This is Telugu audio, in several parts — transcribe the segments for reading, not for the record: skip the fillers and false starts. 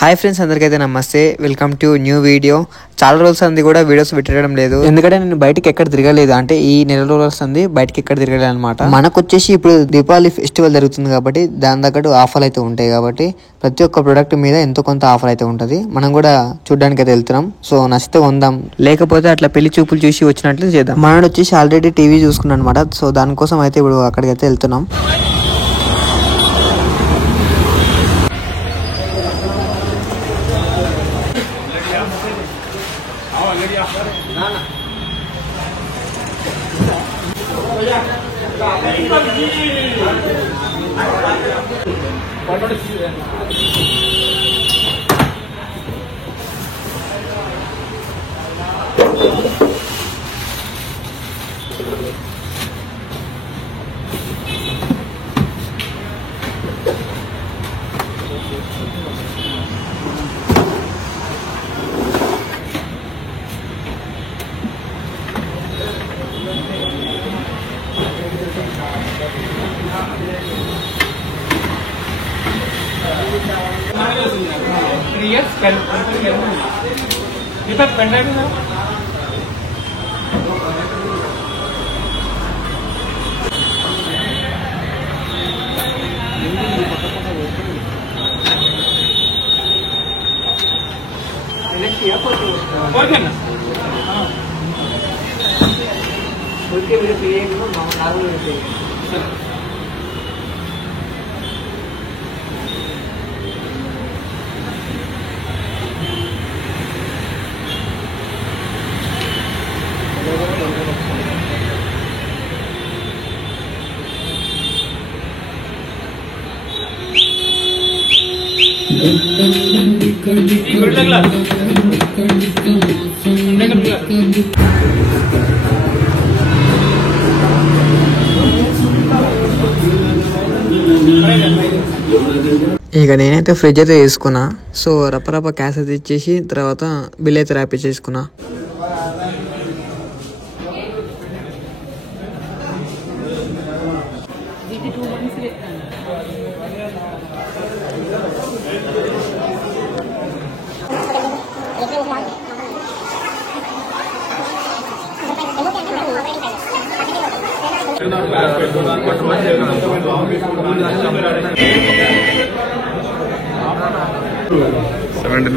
హాయ్ ఫ్రెండ్స్, అందరికైతే నమస్తే. Welcome to new video. చాలా రోజులు అంది కూడా వీడియోస్ పెట్టడం లేదు, ఎందుకంటే నేను బయటకి ఎక్కడ తిరగలేదు. అంటే ఈ నెల రోజులు అంది బయటకి ఎక్కడ తిరగలేదు అనమాట. మనకు వచ్చేసి ఇప్పుడు దీపావళి ఫెస్టివల్ జరుగుతుంది కాబట్టి దాని తగ్గట్టు ఆఫర్లు అయితే ఉంటాయి. కాబట్టి ప్రతి ఒక్క ప్రొడక్ట్ మీద ఎంతో కొంత ఆఫర్ అయితే ఉంటుంది. మనం కూడా చూడడానికి అయితే వెళ్తున్నాం. సో నచ్చితే కొందాం, లేకపోతే అట్లా పెళ్లి చూపులు చూసి వచ్చినట్లు చేద్దాం. మనోడు వచ్చేసి ఆల్రెడీ టీవీ చూసుకున్నాను అనమాట. సో దానికోసం అయితే ఇప్పుడు అక్కడికి అయితే వెళ్తున్నాం. ఇక నేనైతే ఫ్రిడ్జ్ అయితే తీసుకున్నా. సో రప్ప క్యాష్ అయితే ఇచ్చేసి తర్వాత బిల్ అయితే ర్యాప్ చేసుకున్నా.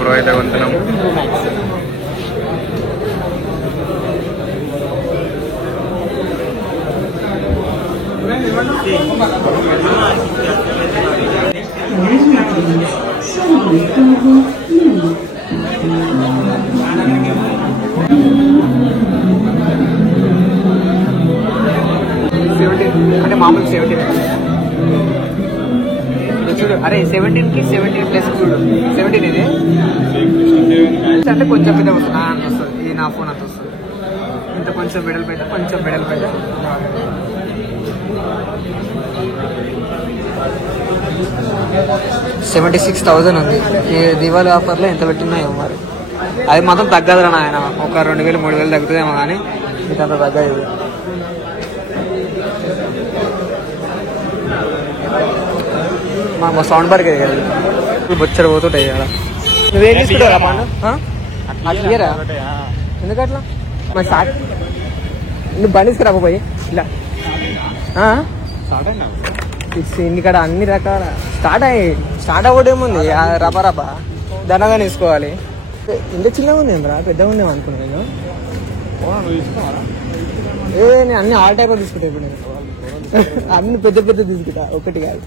Pro అయితే కొంటున్నాం. అంటే మామూలు 17 చూడు. అరే 17కి 17 ప్లస్ చూడు 17 ఇది అంటే కొంచెం పెద్ద వస్తుంది అంత వస్తుంది. ఇది నా ఫోన్ అంత వస్తుంది. ఇంత కొంచెం బెడలు పెద్ద, కొంచెం బెడలు పెద్ద. $76,000 ఉంది. ఈ దివాళీ ఆఫర్లో ఎంత పెట్టినాయో మరి. అది మాత్రం తగ్గదురా నాయన. ఒక 2,000-3,000 తగ్గుతుందేమో కానీ ఇంత తగ్గదు. మా సౌండ్ బార్కి కదా బొచ్చడు పోతుంటాయి కదా. నువ్వేం తీసుకుంటారా పండు? అట్లా ఎందుకట్లా మరి స్టార్ట్ నువ్వు బండి తీసుకురా పోయి ఇలా ఇంటికాడ అన్ని రకాల స్టార్ట్ అవ్వడేముంది. రబా దండగా తీసుకోవాలి. ఇంత చిన్నగా ఉంది ఏంద్రా, పెద్దగా ఉందేమో అనుకున్నా నేను. నేను అన్ని ఆల్ టైప్ తీసుకుంటా. ఇప్పుడు నేను అన్ని పెద్ద తీసుకుంటా, ఒకటి కాదు.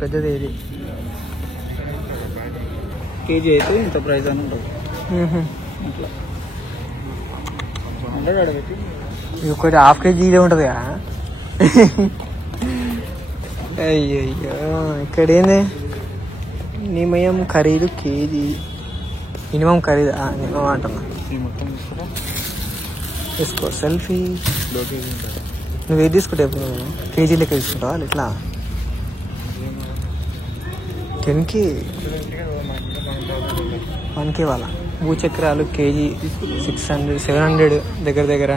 పెద్దది ఇది కేజీ అయితే ఇంత ప్రైస్ అని ఉంటుంది. ఇది ఒకటి హాఫ్ కేజీ ఇదే ఉంటుంది కదా. అయ్యయ్యో, ఇక్కడ ఏంది నిమయం ఖరీదు కేజీ. మినిమం ఖరీదు మినిమం అంటున్నా. తీసుకో సెల్ఫీ. నువ్వేది తీసుకుంటావు? ఇప్పుడు కేజీ లెక్క తీసుకుంటావా ఇట్లా? 10కి 1K వాళ్ళ భూచక్రాలు కేజీ 600-700 దగ్గర.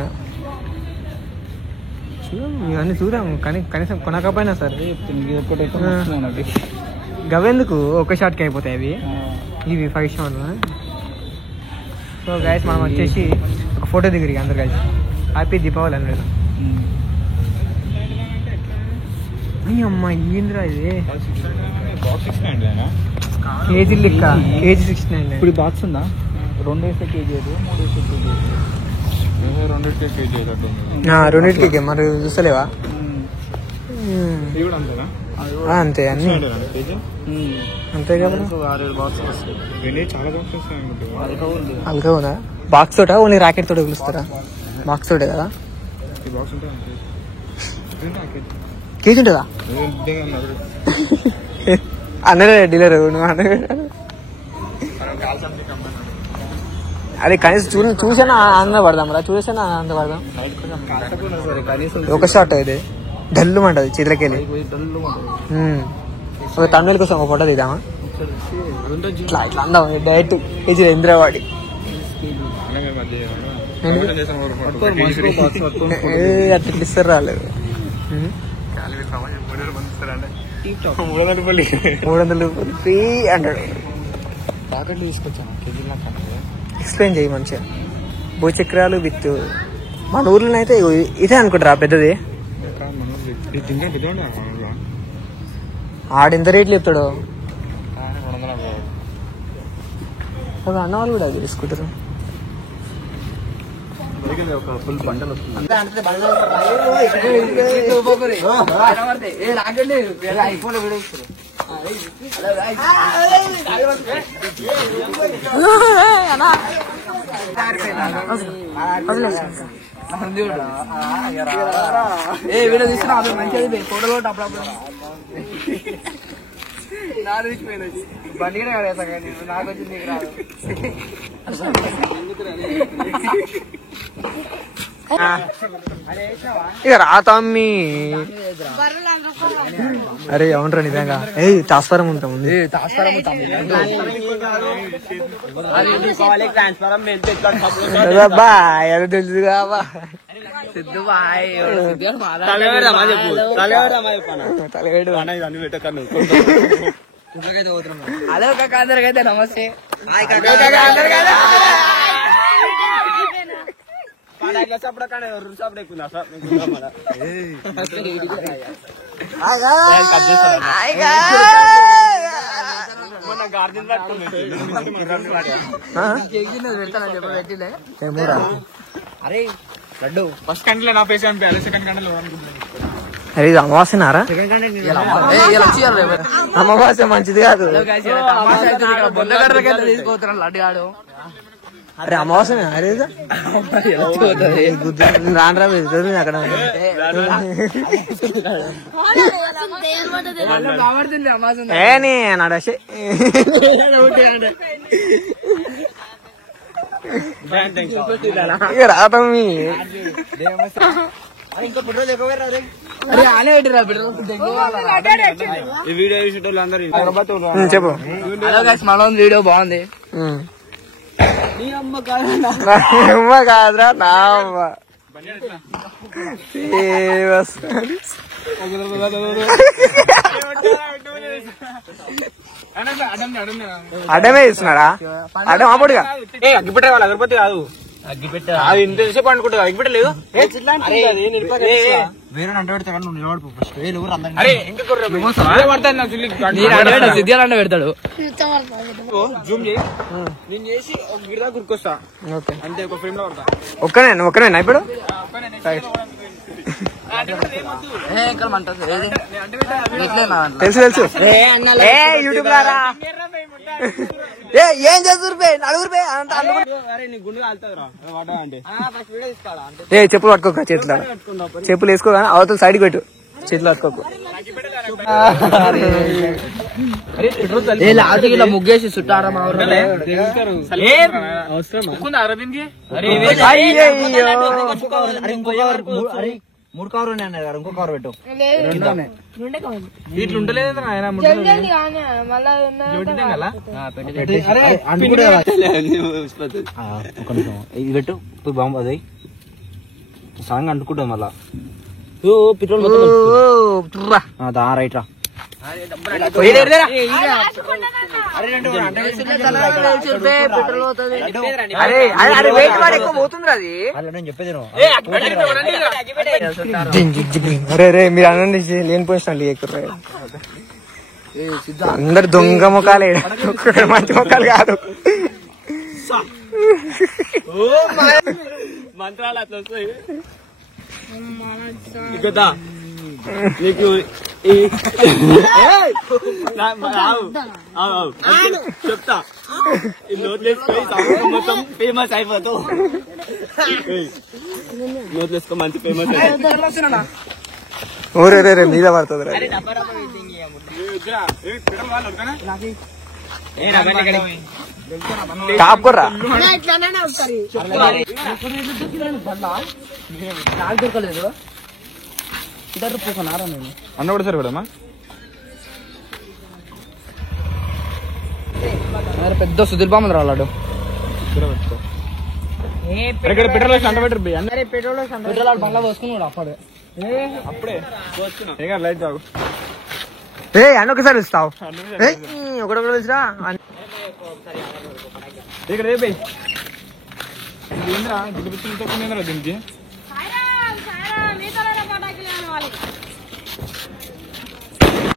ఇవన్నీ చూద్దాం కానీ కనీసం కొనకపోయినా సరే ఇది ఒక్కటైతే మస్తు ఉన్నది. గవెందుకు ఒక షాట్కి అయిపోతాయి అవి ఇవి 5 షాట్. సో గైస్ మనం వచ్చేసి ఒక ఫోటో దిగిరి అందరు కలిసి హ్యాపీ దీపావళి అన్నాడు. అమ్మ ఏంద్రా ఇది కేజీ లెక్క కేజీ 69. ఇప్పుడు బాక్స్ ఉందా? 2 వేస్తే కేజీ 3 వేస్తే కేజీ 2 మరి చూస్తలేవా? అంతే అన్ని అంతే కదా. అల్కా ఉందా బాక్స్ తోట ఓన్లీ రాకెట్ తోట పిలుస్తారా? బాక్స్ తోటే కదా. కేజీ ఉంటుందా అన్నడే డీలర్ నువ్వు అదే కనీసం చూసానా ఆనంద పడదాం రా, చూసానా ఆనంద పడదాం. ఒక షాట్ ఇది డల్లు అంటది చేతులకి వెళ్ళి. ఒక తమిళ కోసం ఒక ఫోటో తీద్దామా? ఇట్లా ఇట్లా అందాం డైరెక్ట్ కేజీ ఇంద్రవాడి. అట్లా ఇస్తారు రాలేదు. 300 ఫ్రీ అంటాడు. ఎక్స్ప్లెయిన్ చేయి మంచిగా. భూచక్రాలు విత్ మన ఊర్లో అయితే ఇదే అనుకుంటారా పెద్దది. ఆడెంత రేట్లు చెప్తాడు. అన్న వాళ్ళు కూడా అది తీసుకుంటారు. వీడియో తీసుకున్నా మంచిది ఫోటోలో అప్పుడప్పుడు బండిగానే కడేస్తా కానీ నాకు వచ్చింది రాదు. ఇక రా తమ్మి. అరే అవునరా నిజంగా. ఏ తాస్వరం ఉంటాం ఉంది. బాయ్ అది తెలుసుగా హలో కాక అందరికైతే నమస్తే. అరే లడ్డు ఫస్ట్ కంటే నా ఫేస్ అనిపించాలి, సెకండ్ కంటే అరే ఇది అమావాస్యనారా? అమావాస్య మంచిది కాదు. తీసుకోతున్నాను లడ్డుగాడు. అరే అమావాస్య అరే రాను అక్కడ ఏ నడసే ఇక రాతమ్మి. చెప్పు. వీడియో బాగుంది. అమ్మ కాదురా నా అమ్మ. అడ్డమే ఇస్తున్నాడా? అడ్డం అప్పుడుగా అగ్గిపెట్టే వాళ్ళు అగరబత్తి కాదు, అది ఇంతసేపు అనుకుంటా. అగ్గిపెట్ట లేదు వేరే అంట పెడతా కానీ నువ్వు నిలబడిపో ఫస్ట్. సిద్ధాలంటే పెడతాడు. జూమ్ చేయి, నేను చేసి ఒక గిరిదా గురికొస్తా అంతే. ఒక ఫ్రేమ్ లో పడతా. ఒక్కనేనా ఇప్పుడు? తెలుసు తెలుసు. యూట్యూబ్ లారా ఏం చేస్తారు నలుగురు ఏ చెప్పులు పట్టుకోక చేతిలో. చెప్పులు వేసుకో కానీ అవతల సైడ్కి పెట్టు. చేతిలో పట్టుకోకు. ముగ్గేసి చుట్టారా మూడు కవర్ ఉన్నాయి అన్నారు కదా, ఇంకో కవర్ పెట్టు. ఇట్లా ఉండలేదు ఆయన ఇది పెట్టు బాంబు అది సాంగ్ అంటుకుంటుంది మళ్ళా. పెట్రోల్ రైట్ రా అరే రే మీరు అనండి లేని పోయిన అందరు దొంగ ముఖాలే మంచి ముఖాలు కాదు. మంత్రాలు అట్లా వస్తాయి కదా నీకు. చెప్తా నోట్లేసుకొని మొత్తం ఫేమస్ అయిపోతావు. నోట్లేసుకో మంచి ఫేమస్ అయిపోతుంది. ఊరే రే మీద పడుతుంది. కాపురా నాకు దొరకలేదు అన్న కూడా సరే కదమ్మా. పెద్ద సుధీర్ బామ్మది రాలాడు. పెట్రోల్ అంట పెట్టరు పెట్రోల్ బంగ్లా పోసుకున్నాడు అప్పుడే లైట్ తాగు. అన్న ఒకసారి ఇస్తావు ఒకటి తెలుసా ఇక్కడ రేపే ఏంద్రా దీనికి